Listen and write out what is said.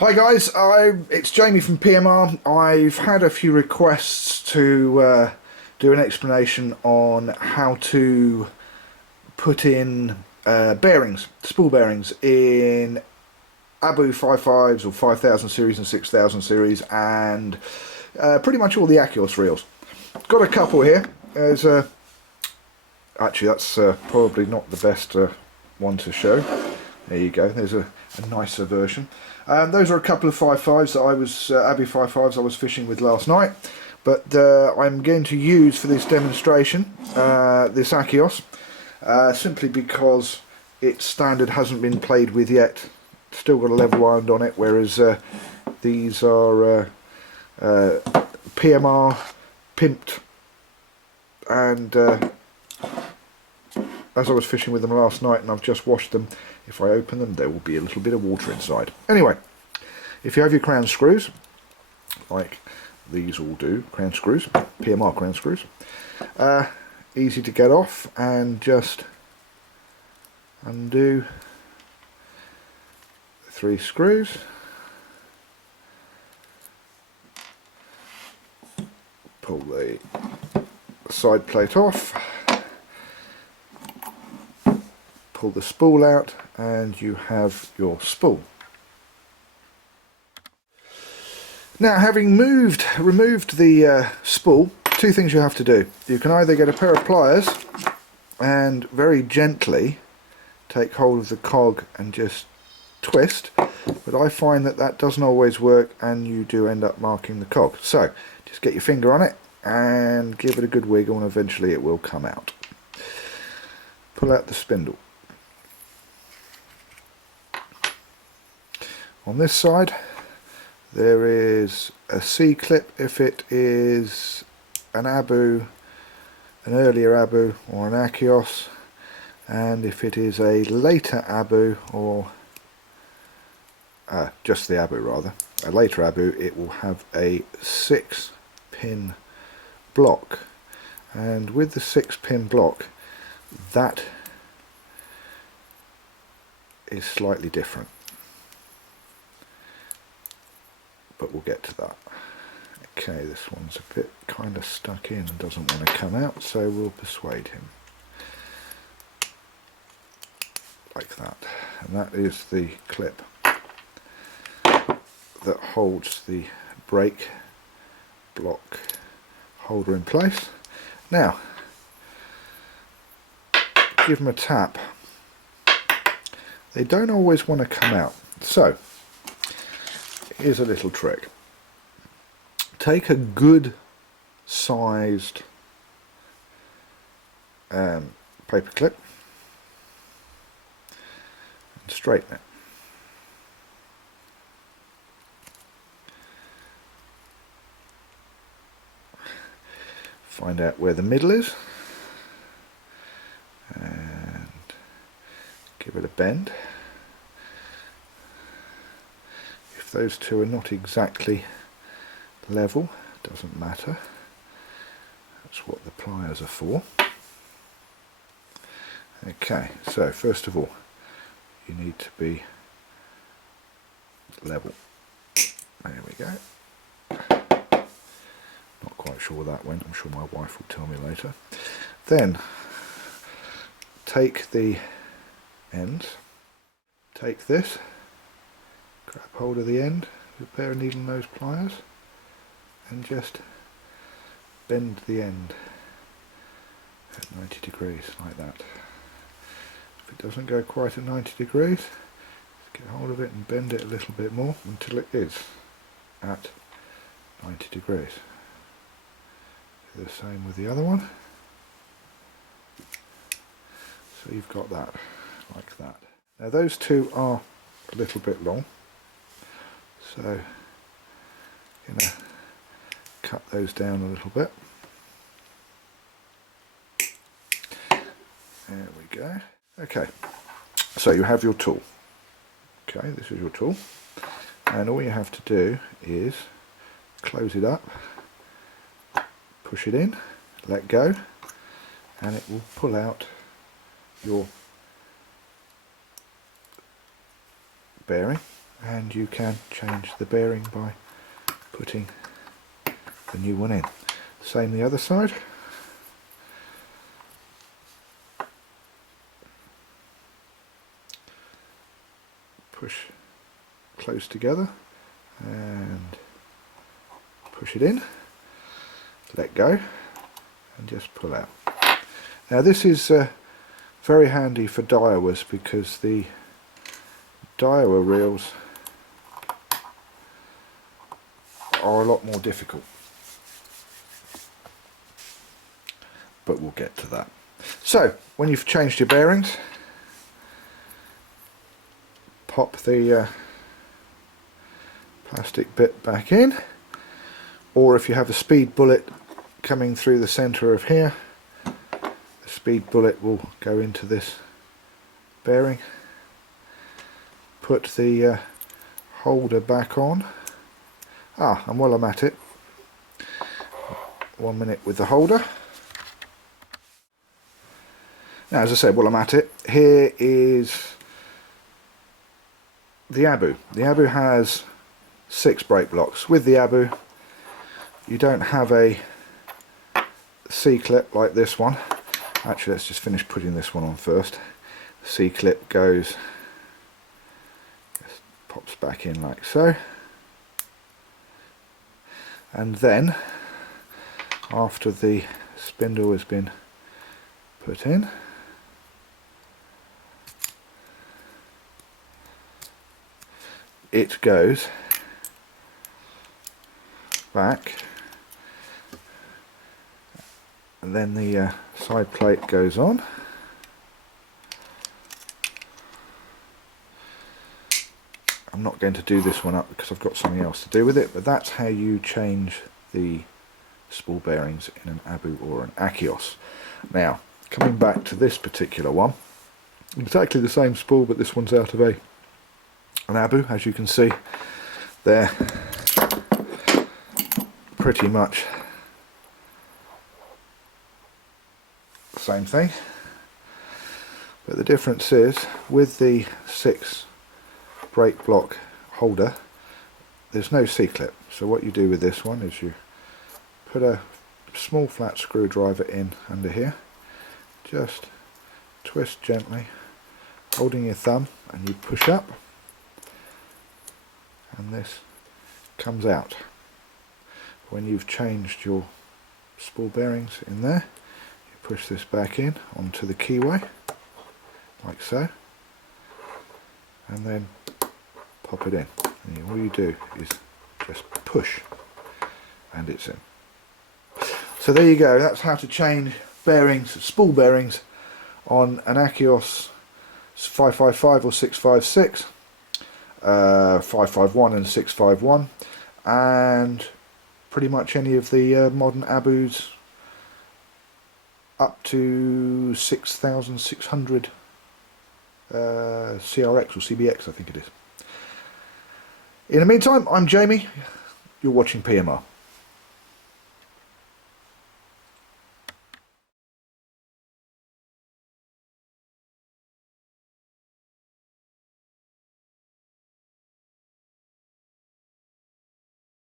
Hi guys, it's Jamie from PMR. I've had a few requests to do an explanation on how to put in bearings, spool bearings in Abu 55s or 5000 series and 6000 series and pretty much all the Akios reels. Got a couple here. There's actually that's probably not the best one to show. There you go, there's a nicer version. Those are a couple of 55s that I was, Abbey 55s I was fishing with last night, but I'm going to use for this demonstration this Akios, simply because its standard hasn't been played with yet. Still got a level iron on it, whereas these are PMR pimped, and as I was fishing with them last night and I've just washed them, if I open them there will be a little bit of water inside. Anyway, if you have your crown screws, like these all do, crown screws, PMR crown screws, easy to get off, and just undo the 3 screws, pull the side plate off, pull the spool out, and you have your spool. Now, having removed the spool, 2 things you have to do. You can either get a pair of pliers and very gently take hold of the cog and just twist, but I find that that doesn't always work and you do end up marking the cog. So just get your finger on it and give it a good wiggle and eventually it will come out. Pull out the spindle. On this side there is a C-clip if it is an Abu, an earlier Abu or an Akios, and if it is a later Abu or just the Abu rather, a later Abu, it will have a 6-pin block, and with the 6-pin block that is slightly different. But we'll get to that. Okay, this one's a bit kind of stuck in and doesn't want to come out, so we'll persuade him. Like that. And that is the clip that holds the brake block holder in place. Now, give them a tap. They don't always want to come out. So, here's a little trick. Take a good sized paper clip and straighten it. Find out where the middle is and give it a bend. If those two are not exactly level, doesn't matter. That's what the pliers are for. Okay, so first of all, you need to be level. There we go. Not quite sure where that went. I'm sure my wife will tell me later. Then take the ends. Take this. Grab hold of the end with a pair of needle nose pliers and just bend the end at 90 degrees like that. If it doesn't go quite at 90 degrees, just get hold of it and bend it a little bit more until it is at 90 degrees. Do the same with the other one. So you've got that like that. Now those two are a little bit long, so I'm going to cut those down a little bit. There we go. Okay, so you have your tool. Okay, this is your tool, and all you have to do is close it up, push it in, let go, and it will pull out your bearing and you can change the bearing by putting the new one in. Same the other side. Push close together and push it in, let go and just pull out. Now this is very handy for Daiwas because the Daiwa reels are a lot more difficult, but we'll get to that. So when you've changed your bearings, pop the plastic bit back in, or if you have a speed bullet coming through the centre of here, the speed bullet will go into this bearing. Put the holder back on. And while I'm at it, 1 minute with the holder. Now, as I said, while I'm at it, here is the Abu. The Abu has 6 brake blocks. With the Abu, you don't have a C-clip like this one. Actually, let's just finish putting this one on first. The C-clip goes, just pops back in like so. And then, after the spindle has been put in, it goes back, and then the side plate goes on. I'm not going to do this one up because I've got something else to do with it, but that's how you change the spool bearings in an Abu or an Akios. Now, coming back to this particular one, exactly the same spool, but this one's out of an Abu. As you can see, they're pretty much the same thing, but the difference is with the 6 brake block holder, there's no C-clip. So what you do with this one is you put a small flat screwdriver in under here, just twist gently, holding your thumb, and you push up, and this comes out. When you've changed your spool bearings in there, you push this back in onto the keyway, like so, and then pop it in. And all you do is just push, and it's in. So there you go, that's how to change bearings, spool bearings on an Akios 555 or 656, 551 and 651, and pretty much any of the modern Abus up to 6600 CRX or CBX, I think it is. In the meantime, I'm Jamie, you're watching PMR.